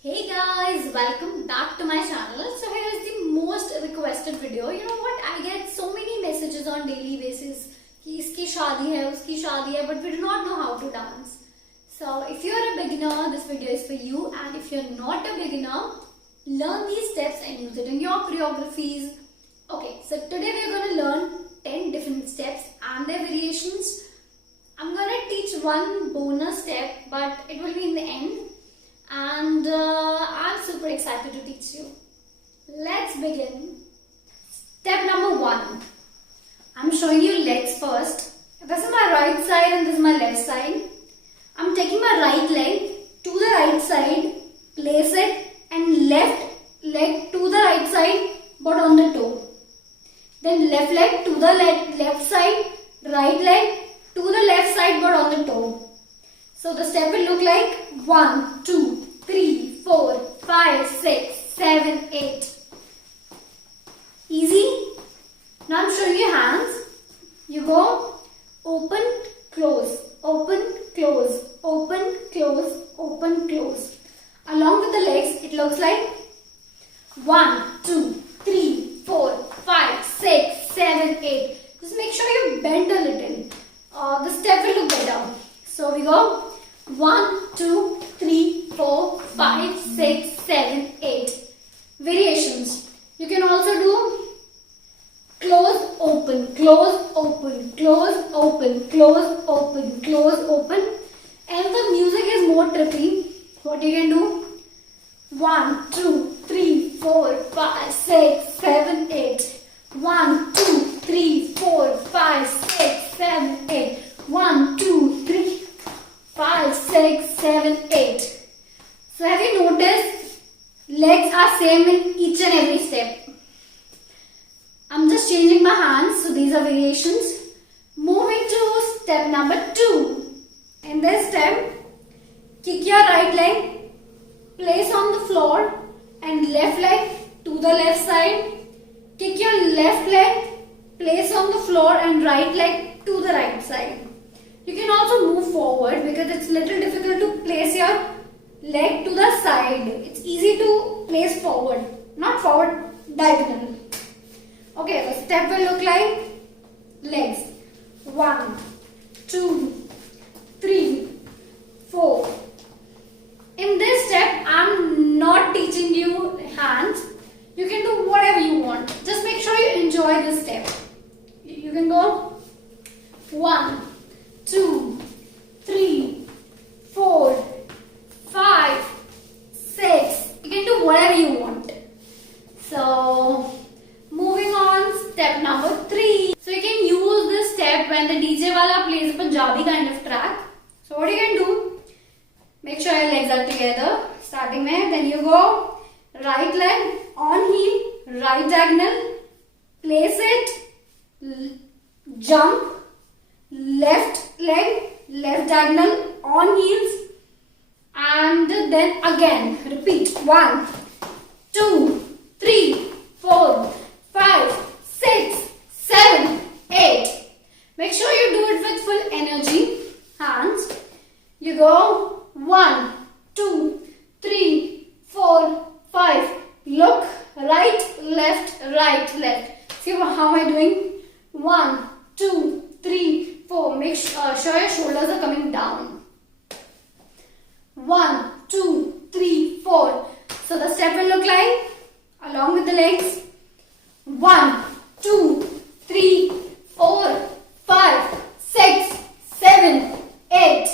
Hey guys, welcome back to my channel. So here is the most requested video. You know what? I get so many messages on daily basis कि इसकी शादी है, उसकी शादी है, but we do not know how to dance. So if you are a beginner, this video is for you. And if you are not a beginner, learn these steps and use it in your choreographies. Okay, so today we are going to learn 10 different steps and their variations. I'm going to teach one bonus step, but it will be in the end. And I'm super excited to teach you. Let's begin. Step number 1. I'm showing you legs first. This is my right side and this is my left side. I'm taking my right leg to the right side, place it, and left leg to the right side but on the toe. Then left leg to the left side, right leg to the left side but on the toe. So the step will look like 1, 2, 3, 4, 5, 6, 7, 8. Easy? Now I'm showing you hands. You go open, close, open, close, open, close, open, close. Along with the legs, it looks like 1, 2, 3, 4, 5, 6, 7, 8. Just make sure you bend a little. The step will look better. So we go 1, 2, 3, 4, 5, 6, 7, 8. Variations. You can also do close, open, close, open, close, open, close, open, close, open. And if the music is more trippy, what you can do? 1, 2, 3, 4, 5, 6, 7, 8. 1, 2, 3, 4, 5, 6, 7, 8. 1, 2, 3, 5, 6, 7, 8. So have you noticed legs are same in each and every step? I'm just changing my hands, so these are variations. Moving to step number 2. In this step, kick your right leg, place on the floor and left leg to the left side. Kick your left leg, place on the floor and right leg to the right side. You can also move forward because it's little difficult to place your leg to the side. It's easy to place forward, not forward, diagonal. Okay, the step will look like legs. 1, 2, 3, 4. In this step, I'm not teaching you hands. You can do whatever you want. Just make sure you enjoy this step. You can go 1, 2, 3, 4, 5, 6. You can do whatever you want. So, moving on, step number 3. So, you can use this step when the DJ wala plays a Punjabi kind of track. So, what you can do? Make sure your legs are together. Starting mein, then you go right leg on heel, right diagonal, place it, jump, left leg, left diagonal on heels, and then again repeat 1, 2, 3, 4, 5, 6, 7, 8. Make sure you do it with full energy. Hands. You go 1, 2, 3, 4, 5. Look right, left, right, left. See how am I doing? 1, 2, 3, 4. Make sure your shoulders are coming down. 1, 2, 3, 4. So the step will look like along with the legs. 1, 2, 3, 4, 5, 6, 7, 8.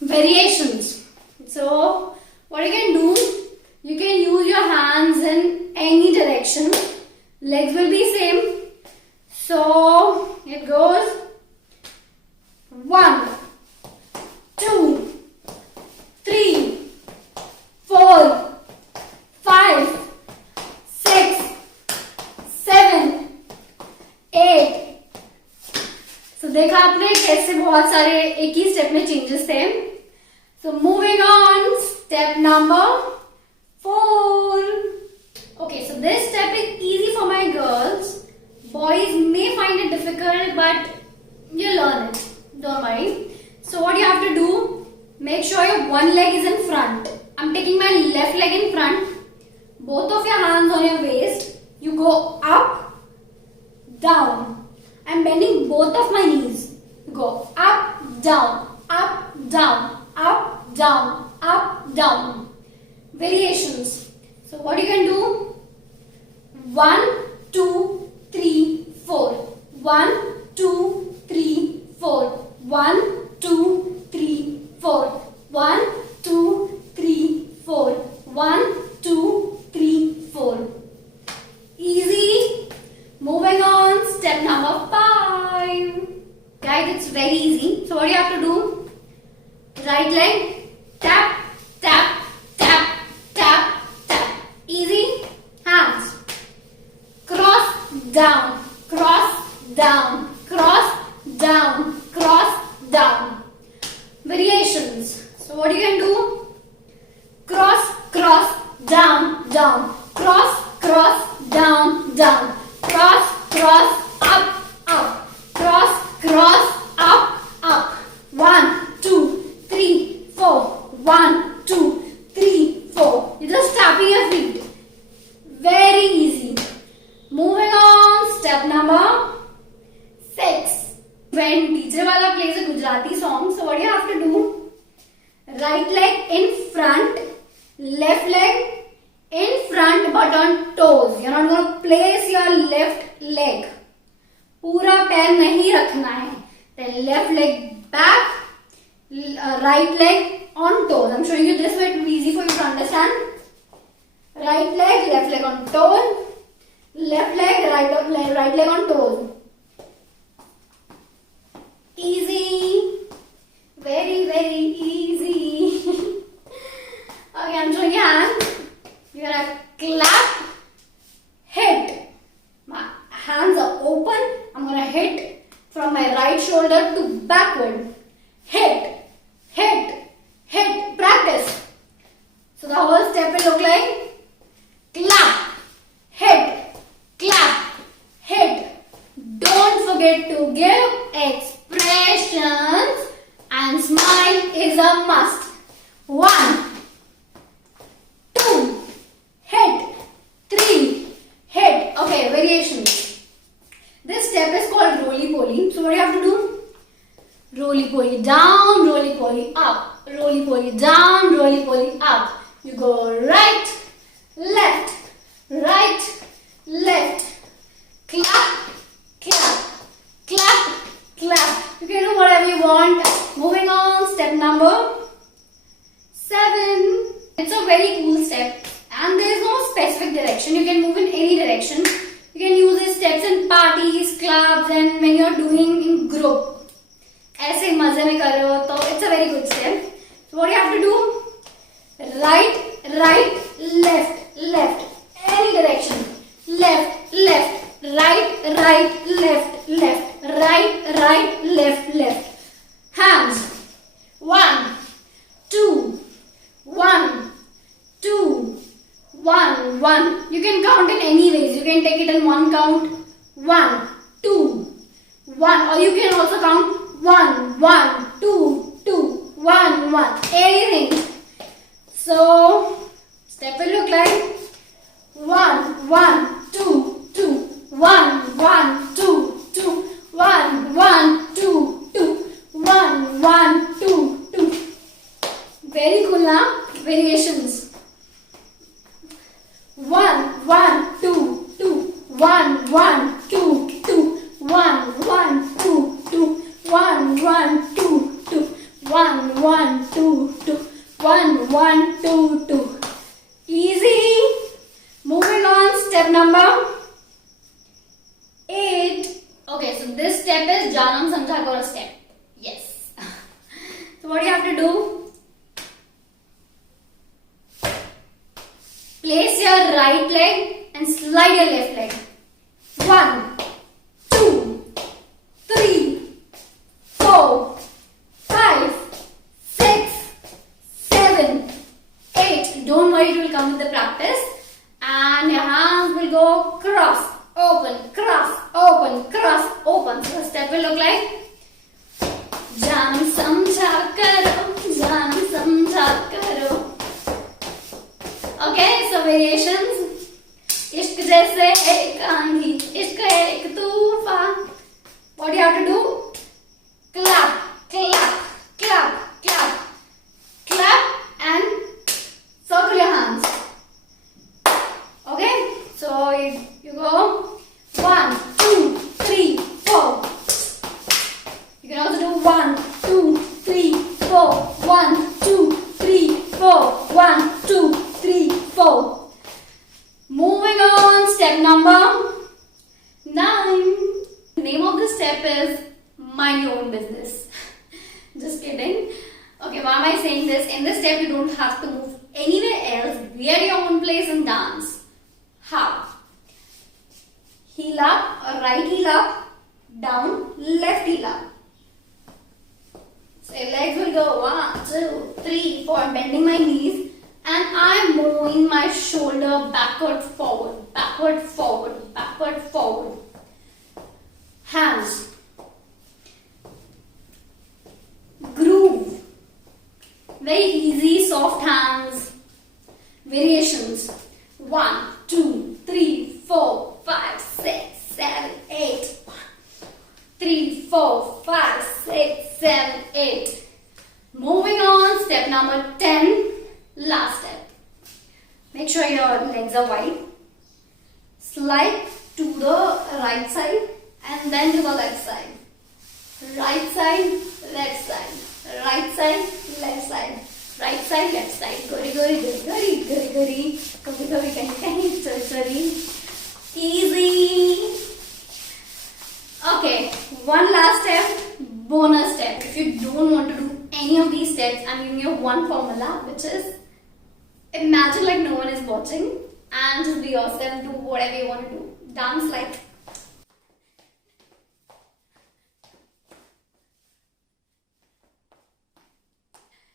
Variations. So what you can do, you can use your hands in any direction. Legs will be same. So it goes 1, 2, 3, 4, 5, 6, 7, 8. So देखा आपने कैसे बहुत सारे एक ही step में changes थे. So moving on, step number 4. Okay, so this step is easy for my girls. Boys may find it difficult, but you learn it. Don't worry. So what you have to do, make sure your one leg is in front. I'm taking my left left leg in front, both of your hands on your waist, you go up, down. I'm bending both of my knees. You go up, down, up, down, up, down, up, down. Variations. So what you can do? 1, 2, 3, 4. 1, 2, 3, 4. 1, 2, 3, 4. 1, 2, 3, 4. 1, 2, 3, 4. Easy. Moving on, step number 5. Guys, it's very easy. So what do you have to do? Right leg, tap, tap, tap, tap, tap. Easy. Hands. Cross, down, cross, down, cross, down, cross, down. Variations. So what you can do? Cross, cross, down, down. Cross, cross, down, down. Cross, cross, up, up. Cross, cross, up, up. 1, 2, 3, 4. 1, 2, 3, 4. You're just tapping your feet. Very easy. Moving on, step number 6. When DJ wala plays a Gujarati song, so what do you have to do? Right leg in front, left leg in front but on toes. You're not going to place your left leg. पूरा पैर नहीं रखना है. Then left leg back, right leg on toes. I'm showing you this way to be easy for you to understand. Right leg, left leg on toes. Left leg, right leg on toes. Easy. Very, very easy. Okay, I'm showing you hands. You're gonna clap, hit. My hands are open. I'm gonna hit from my right shoulder to backward. Hit, hit, hit. Practice. So the whole step will look like clap, hit, clap, hit. Don't forget to give expressions and smile is a must. 1, 2, hit, 3, hit. Okay, variations. This step is called roly-poly. So what do you have to do? Roly-poly down, roly-poly up. Roly-poly down, roly-poly up. You go right, left, right, left. Clap, clap, clap, clap. You can do whatever you want. Moving on, step number 7. It's a very cool step and there is no specific direction. You can move in any direction. You can use these steps in parties, clubs and when you are doing in group. ऐसे मजे में कर रहे हो तो it's a very good step. So what do you have to do? Right, right, left, left. Any direction. Left, left. Right, right, left, left. Right, right, left, left. Hands. 1, 2, 1, 2, 1, 1. You can count in any ways. You can take it in one count. 1, 2, 1. Or you can also count 1, 1, 2, 2, 1, 1. Anything. So, step will look like 1, 1, 2, 2. 1, 1, 2, 2. 1, 1, 2, 2. 1, 1, 2, 2. Very cool, now. Variations. 1, 1, 2, 2. 1, 1, 2, 2. 1, 1, 2, 2. 1, 1, 2, 2. 1, 1, 2, 2. 1, 1, 2, 2. Easy. Moving on, step number 8. Okay, so this step is Janam Samjha Karo step. Yes. So what do you have to do? Place your right leg and slide your left leg. 1, 2, 3, 4, 5, 6, 7, 8. Don't worry, it will come with the practice. And your hands will go cross, open, cross, open, cross, open. So the step will look like Janam Samjha Karo, Janam Samjha Karo. variations. इश्क जैसे एक आंधी, इश्क है एक तूफान. What do you have to do? Clap, clap, clap, clap, clap and circle your hands. Okay, so you go 1, 2, 3, 4. You can also do 1, 2, 3, 4. 1, 2, 3, 4. 1, 2, 3, 4. Moving on, step number 9. The name of the step is mind your own business. Just kidding. Okay, why am I saying this? In this step, you don't have to move anywhere else. Be at your own place and dance. How? Heel up, right heel up, down, left heel up. So your legs will go 1, 2, 3, 4. I'm bending my knees and I'm moving my shoulder backward, forward, backward, forward, backward, forward. Hands. Groove. Very easy, soft hands. Variations. 1, 2, 3, 4, 5, 6, 7, 8. 3, 4, 5, 6, 7, 8. Moving on, step number 10. Last step. Make sure your legs are wide. Slide to the right side and then to the left side. Right side, left side. Right side, left side. Right side, left side. Gori, gori, gori, gori, gori, gori. Kabhi, kabhi, kahin, kahin, chori, chori. Easy. Okay, one last step, bonus step. If you don't want to do any of these steps, I'm giving you one formula, which is imagine like no one is watching and just be yourself, do whatever you want to do. Dance like.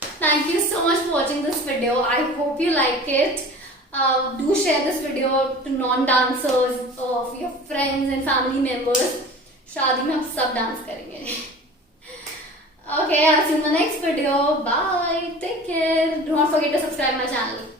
Thank you so much for watching this video. I hope you like it. Do share this video to non-dancers, your friends and family members. शादी में हम सब dance करेंगे. Okay, I'll see you in the next video. Bye. Take care. Do not forget to subscribe my channel.